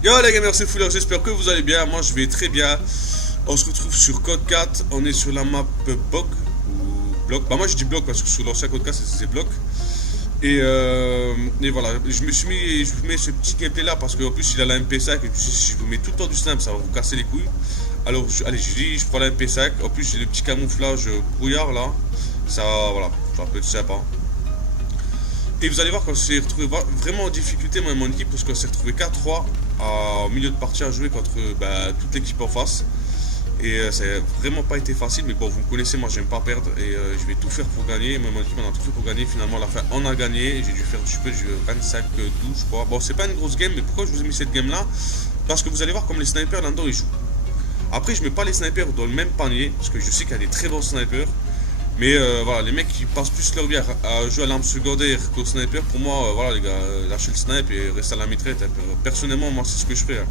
Yo les gamers, c'est Fuller, j'espère que vous allez bien. Moi je vais très bien. On se retrouve sur Code 4. On est sur la map Bog ou Bloc. Bah moi je dis Bloc parce que sur l'ancien Code 4 c'est Bloc. Et voilà, je vous mets ce petit gameplay là parce qu'en plus il a la MP5 et puis si je vous mets tout le temps du snap ça va vous casser les couilles. Alors allez, je prends la MP5. En plus j'ai le petit camouflage brouillard là. Ça voilà, ça peut être sympa. Et vous allez voir qu'on s'est retrouvé vraiment en difficulté, moi et mon équipe, parce qu'on s'est retrouvé 4-3 au milieu de partie à jouer contre toute l'équipe en face. Et ça n'a vraiment pas été facile, mais bon, vous me connaissez, moi j'aime pas perdre et je vais tout faire pour gagner. Moi et mon équipe, on a tout fait pour gagner. Finalement, à la fin, on a gagné. J'ai dû faire du 25-12, je crois. Bon, c'est pas une grosse game, mais pourquoi je vous ai mis cette game là? Parce que vous allez voir comme les snipers là-dedans ils jouent. Après, je mets pas les snipers dans le même panier, parce que je sais qu'il y a des très bons snipers. Mais voilà, les mecs qui passent plus leur vie à jouer à l'arme secondaire qu'au sniper, pour moi, voilà les gars, lâchez le snipe et restez à la mitraillette. Hein. Personnellement, moi c'est ce que je fais. Hein.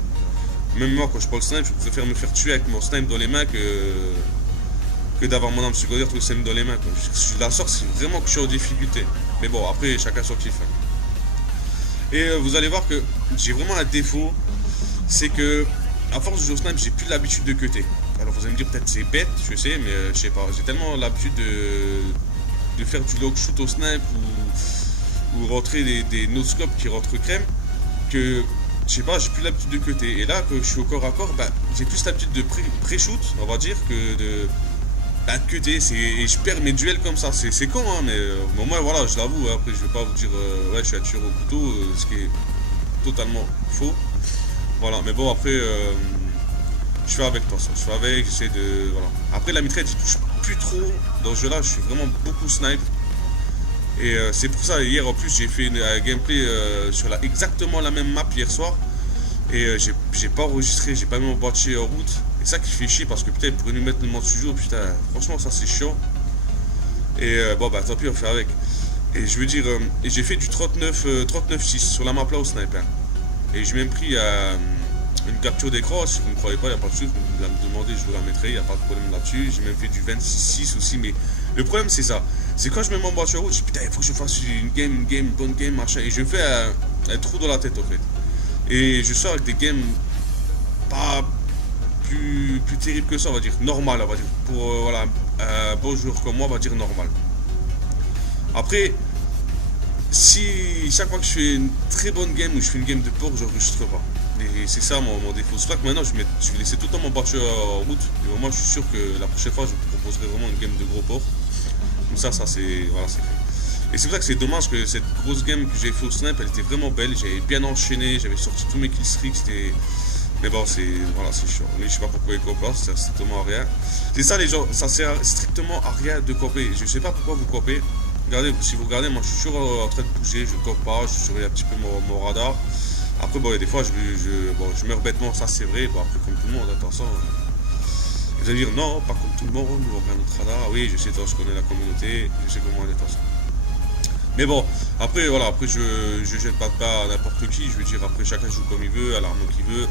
Même moi, quand je prends le snipe, je préfère me faire tuer avec mon snipe dans les mains que d'avoir mon arme secondaire tout le snipe dans les mains. Quoi. Je la sors, c'est vraiment que je suis en difficulté. Mais bon, après, chacun son kiff. Hein. Et vous allez voir que j'ai vraiment un défaut, c'est que à force de jouer au snipe, j'ai plus l'habitude de cutter. Alors vous allez me dire peut-être c'est bête, je sais, mais je sais pas, j'ai tellement l'habitude de faire du log shoot au snipe ou rentrer des no-scopes qui rentrent crème que je sais pas, j'ai plus l'habitude de cutter. Et là, que je suis au corps à corps, bah, j'ai plus l'habitude de pré-shoot, on va dire, que de cutter. Et je perds mes duels comme ça. C'est con, hein, mais bon, moi voilà, je l'avoue. Après, je vais pas vous dire, ouais, je suis un tueur au couteau, ce qui est totalement faux. Voilà, mais bon, après. Je fais avec toi ça, je fais avec, j'essaie de. Voilà. Après la mitraillette, je touche plus trop dans ce jeu là, je suis vraiment beaucoup snipe. Et c'est pour ça, hier en plus, j'ai fait un gameplay sur exactement la même map hier soir. Et j'ai pas enregistré, j'ai pas mis mon boîtier en route. Et ça qui fait chier parce que putain, ils pourraient nous mettre le mode studio, putain, franchement, ça c'est chiant. Et bon, bah tant pis, on fait avec. Et je veux dire, et j'ai fait du 39-6 sur la map là au sniper. Et j'ai même pris une capture d'écran, si vous ne me croyez pas, il n'y a pas de souci, vous me demandez, je vous la mettrai, il n'y a pas de problème là-dessus. J'ai même fait du 26-6 aussi, mais le problème c'est ça. C'est quand je mets mon boîtier en route, je dis putain, il faut que je fasse une bonne game, machin. Et je me fais un trou dans la tête en fait. Et je sors avec des games pas plus terribles que ça, on va dire, normal, on va dire. Pour voilà, un bon joueur comme moi, on va dire normal. Après, si chaque fois que je fais une très bonne game ou je fais une game de porc, j'enregistre pas. Et c'est ça mon défaut. C'est pour ça que maintenant je vais laisser tout le temps mon boîtier en route. Et moi je suis sûr que la prochaine fois je vous proposerai vraiment une game de gros porc. Comme ça c'est voilà, c'est fait. Et c'est pour ça que c'est dommage que cette grosse game que j'ai fait au snipe, elle était vraiment belle. J'avais bien enchaîné, j'avais sorti tous mes killstreaks, c'était. Mais bon, c'est voilà, c'est chiant. Mais je sais pas pourquoi ils copent, ça sert strictement à rien. C'est ça les gens, ça sert strictement à rien de coper. Je sais pas pourquoi vous copez. Regardez, si vous regardez, moi je suis toujours en train de bouger, je cope pas, je surveille un petit peu mon radar. Après, bon, il y a des fois, je meurs bêtement, ça c'est vrai. Bon, après, comme tout le monde, attention. Vous allez dire, non, pas comme tout le monde, on regarde notre radar. Oui, je sais, je connais la communauté, je sais comment on est, attention. Mais bon, après, voilà, après, je jette pas de pas à n'importe qui. Je veux dire, après, chacun joue comme il veut, à l'arme qu'il veut.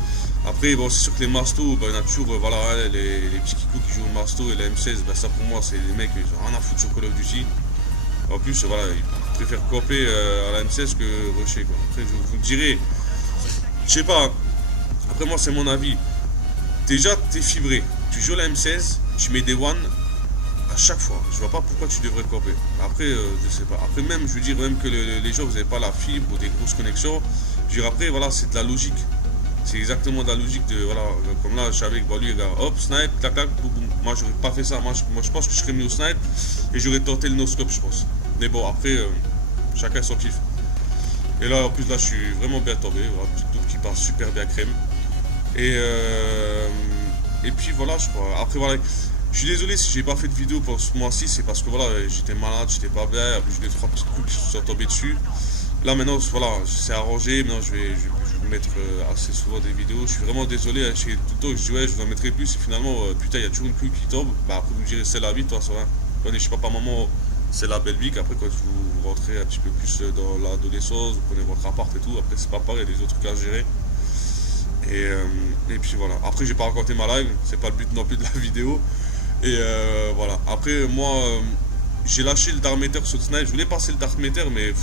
Après, bon, c'est sûr que les mastos, ben, il y en a toujours, voilà, les petits kikous qui jouent au masto et la M16, ben, ça pour moi, c'est les mecs, ils ont rien à foutre sur Call of Duty. En plus, voilà, ils préfèrent coper à la M16 que rusher, quoi. Après, je vous dirai. Je sais pas, après moi c'est mon avis. Déjà t'es fibré, tu joues la M16, tu mets des one à chaque fois. Je vois pas pourquoi tu devrais coper. Après je sais pas. Après même je veux dire même que les gens vous avez pas la fibre ou des grosses connexions. Je veux dire après voilà c'est de la logique. C'est exactement de la logique de voilà comme là je savais que bon, lui gars, hop snipe, tac tac, boum, boum. Moi j'aurais pas fait ça. Moi je pense que je serais mis au snipe et j'aurais tenté le no-scope je pense. Mais bon après chacun son kiff. Et là, en plus, là, je suis vraiment bien tombé. Voilà, petite double qui part super bien crème. Et puis voilà, je crois. Après, voilà, je suis désolé si j'ai pas fait de vidéo pour ce mois-ci. C'est parce que voilà, j'étais malade, j'étais pas bien. Après, j'ai eu 3 petits coups qui sont tombés dessus. Là, maintenant, voilà, c'est arrangé. Maintenant, je vais vous mettre assez souvent des vidéos. Je suis vraiment désolé. Tout le temps, je dis, ouais, je vous en mettrai plus. Et finalement, putain, il y a toujours une couille qui tombe. Bah, après, vous me direz, c'est la vie, toi, ça va. Quand je sais pas, par moment. C'est la belle vie qu'après quand vous rentrez un petit peu plus dans l'adolescence, vous prenez votre appart et tout, après c'est pas pareil, il y a des autres trucs à gérer. Et puis voilà, après j'ai pas raconté ma live, c'est pas le but non plus de la vidéo. Et voilà, après moi j'ai lâché le Dark Matter sur le snipe, je voulais passer le Dark Matter mais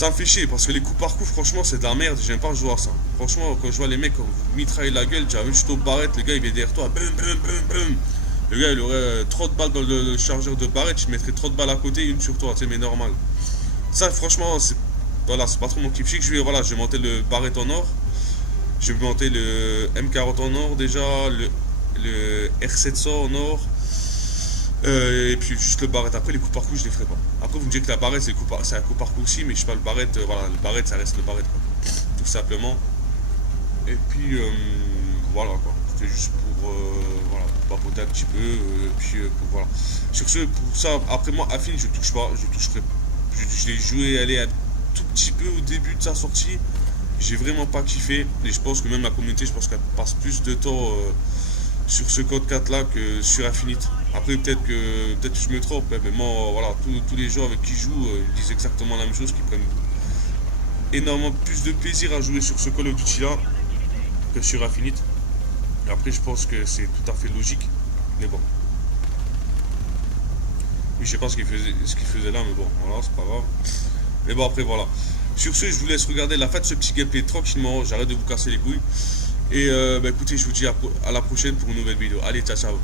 Ça me fait chier parce que les coups par coup, franchement, c'est de la merde. J'aime pas jouer à ça. Franchement, quand je vois les mecs, quand vous mitraillez la gueule, j'avais juste au barrette, le gars il est derrière toi, bum bum bum bum. Le gars il aurait 30 balles dans le chargeur de barrette, je mettrais 30 balles à côté, une sur toi, tu sais, mais normal. Ça, franchement, c'est voilà, c'est pas trop mon kiff. Je sais que voilà, je vais monter le barrette en or. Je vais monter le M40 en or déjà, le R700 en or. Et puis juste le barrette. Après, les coups par coup, je les ferai pas. Après, vous me direz que la barrette, c'est un coup par coup aussi, mais je sais pas, le barrette, voilà, le barrette, ça reste le barrette, quoi. Tout simplement. Et puis, voilà, quoi. C'était juste pour, voilà, pour papoter un petit peu. Et puis, voilà. Sur ce, pour ça, après moi, Affine, je touche pas. Je toucherai. Je l'ai joué, aller un tout petit peu au début de sa sortie. J'ai vraiment pas kiffé. Et je pense que même la communauté, je pense qu'elle passe plus de temps sur ce code 4 là que sur Infinite. Après peut-être que je me trompe, mais moi voilà, tous les gens avec qui je joue ils disent exactement la même chose, qu'ils prennent énormément plus de plaisir à jouer sur ce Call of Duty là que sur Infinite. Et après je pense que c'est tout à fait logique. Mais bon. Oui, je sais pas ce qu'il faisait là, mais bon, voilà, c'est pas grave. Mais bon après voilà. Sur ce, je vous laisse regarder la fin de ce petit gameplay tranquillement, j'arrête de vous casser les couilles. Et bah écoutez, je vous dis à la prochaine pour une nouvelle vidéo. Allez, ciao ciao.